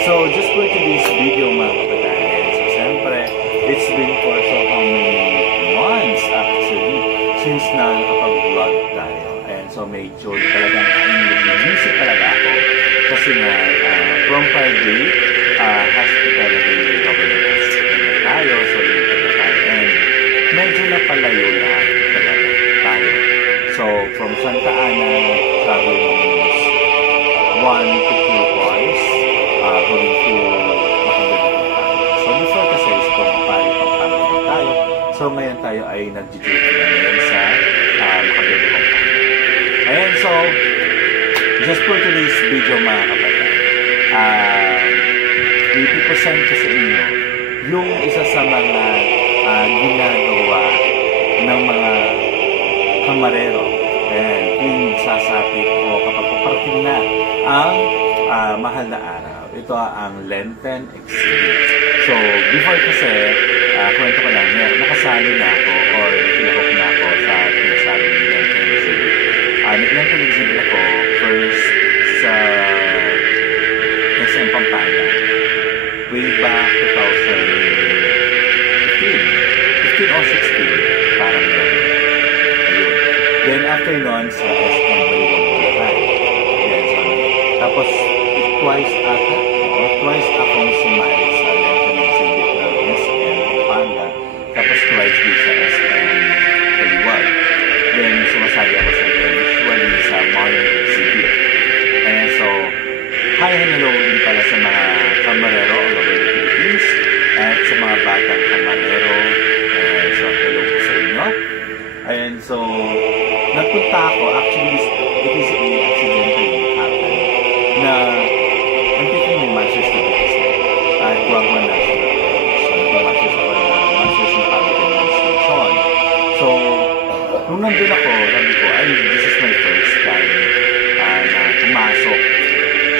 So, just for today's video mga kapatayan, so siyempre, it's been for so how many months actually since na nakapag-vlog tayo. And so, medyo talagang busy talaga ako kasi nga, from Friday, hospital government hospital na tayo, so limited na tayo. And medyo napalayo lang talaga tayo. So, from Santa Ana, sabi mo, 1 to 2 hours going to Makabuluhan tayo. So, before kasi is pumapali pang tayo. So, ngayon tayo ay nag-duty na ngayon sa Makabuluhan tayo. Ayan, so, just for today's video mga kapatid, ipipresent ko sa inyo yung isa sa mga ginagawa ng mga kamarero. Ayan, kung sasapit o kapag paparating na ang mahal na araw. Ito ang Lenten Exhibit. So, before kasi, kwento ko lang, nakasali na ako or kinahok na ako sa pinasabing Lenten Exhibit. Lenten Exhibit ako first sa SM Pampanga. Way back 2015 or 16, parang gano'n. Ayun. Then after nun, sa SM Baliwang Bulacan. Tapos, twice akong sumali sa Lenten Exhibit ng SM Pampanga. Tapos twice din sa SM Baliwag. Then, sumasali ako sa usually sa Modern Exhibit. And so, hi and hello din pala sa mga kamarero all over the Philippines at sa mga batang kamarero. And so, hello po sa inyo. And so, nagpunta ako, actually, it is a accidentally happen na I'm taking my master's degree at Guagua National College. So, nag-master's ako na Master's in Public Administration. So, nung nandun ako, sabi ko, this is my first time na pumasok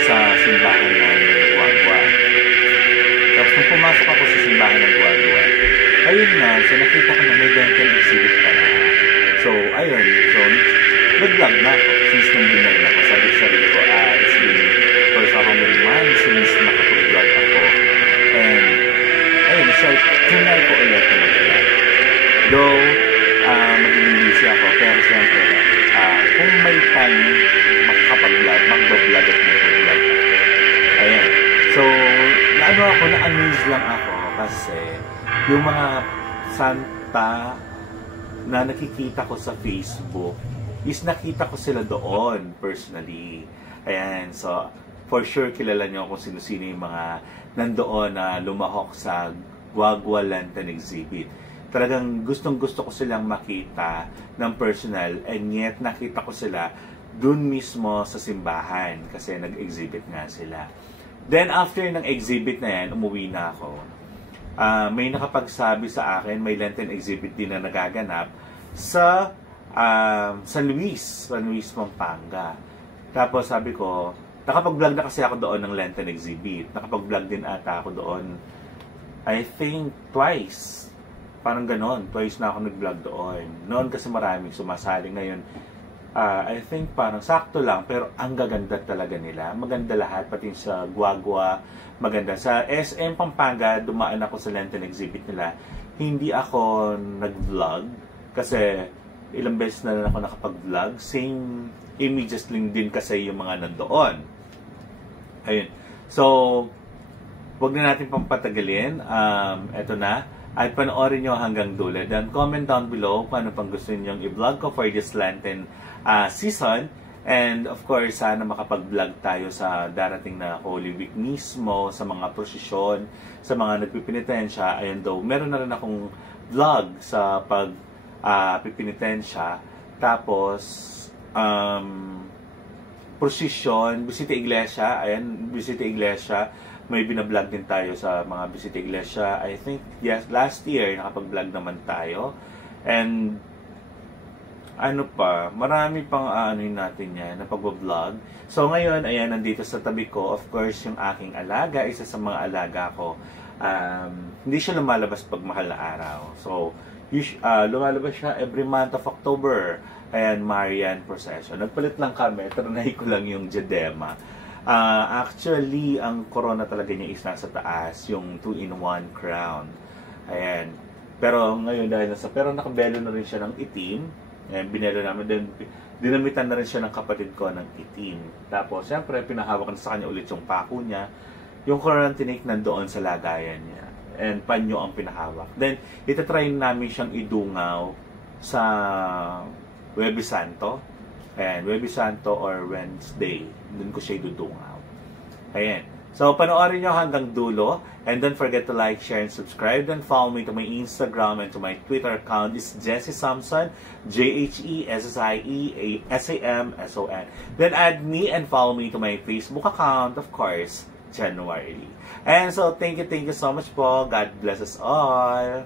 sa simbahan ng Guagua. Tapos nung pumasok ako sa simbahan ng Guagua, ayun na, so nakita ko na may Lenten Exhibit ka na. So, ayun, so nag-vlog na ako since nandun na rin ako. Sabi ko, it's been for so many months since nakapag-vlog ako. And, ayun, so tinry ko ulit na mag-vlog. Though, magiging busy ako, pero siyempre, kung may time makakapag-vlog, mag-vlog at mag-vlog ako. Ayan. So, na-amaze lang ako kasi yung mga santa na nakikita ko sa Facebook is nakita ko sila doon personally. Ayan, so for sure kilala nyo kung sino-sino yung mga nandoon na lumahok sa Guagua Lenten Exhibit. Talagang gustong-gusto ko silang makita ng personal, and yet nakita ko sila dun mismo sa simbahan kasi nag-exhibit nga sila. Then after ng exhibit na yan, umuwi na ako. May nakapagsabi sa akin, may Lenten Exhibit din na nagaganap sa San Luis, Pampanga. Tapos sabi ko, nakapag-vlog na kasi ako doon ng Lenten Exhibit. Nakapag-vlog din ata ako doon, I think twice. Parang ganon, twice na ako nag-vlog doon. Noon kasi maraming sumasali. Ngayon, I think parang sakto lang, pero ang gaganda talaga nila. Maganda lahat, pati sa Guagua, maganda. Sa SM Pampanga, dumaan ako sa Lenten Exhibit nila. Hindi ako nag-vlog kasi ilang beses na ako nakapag-vlog. Same images din kasi yung mga nandoon. Ayun. So, wag na natin pampatagalin. Eto na. At panoorin nyo hanggang dulo. Then comment down below kung ano pang gusto niyo i-vlog ko for this Lenten season. And of course, sana makapag-vlog tayo sa darating na Holy Week mismo, sa mga prosesyon, sa mga nagpipinitensya. Ayun daw, meron na rin akong vlog sa pagpipinitensya. Tapos, prosesyon, bisita iglesia. Ayan, bisita iglesia. May binablog din tayo sa mga bisita iglesia. I think, yes, last year, nakapag-vlog naman tayo. And, ano pa, marami pang natin yan, na pag-vlog. So, ngayon, ayan, nandito sa tabi ko, of course, yung aking alaga, isa sa mga alaga ko. Hindi siya lumalabas pag mahal na araw. So, lumalabas siya every month of October. Ayan, Marian Procession. Nagpalit lang kami, trinay ko lang yung diadema. Actually, ang corona talaga niya is nasa taas, yung 2-in-1 crown. Ayan. Pero ngayon pero nakabelo na rin siya ng itim. Ayan, binelo namin. Then, dinamitan na rin siya ng kapatid ko ng itim. Tapos, siyempre, pinahawak na sa kanya ulit yung pako niya. Yung corona tinake nandoon sa lagayan niya. And panyo ang pinahawak. Then, itatry namin siyang idungaw sa Huwebes Santo. Ayan, Huwebes Santo or Wednesday. Doon ko siya idudungaw. Ayan. So, panoorin nyo hanggang dulo. And don't forget to like, share, and subscribe. Then follow me to my Instagram and to my Twitter account. It's Jessie Samson. JHESSIESAMSON. Then add me and follow me to my Facebook account, of course, January. And so, thank you so much po. God bless us all.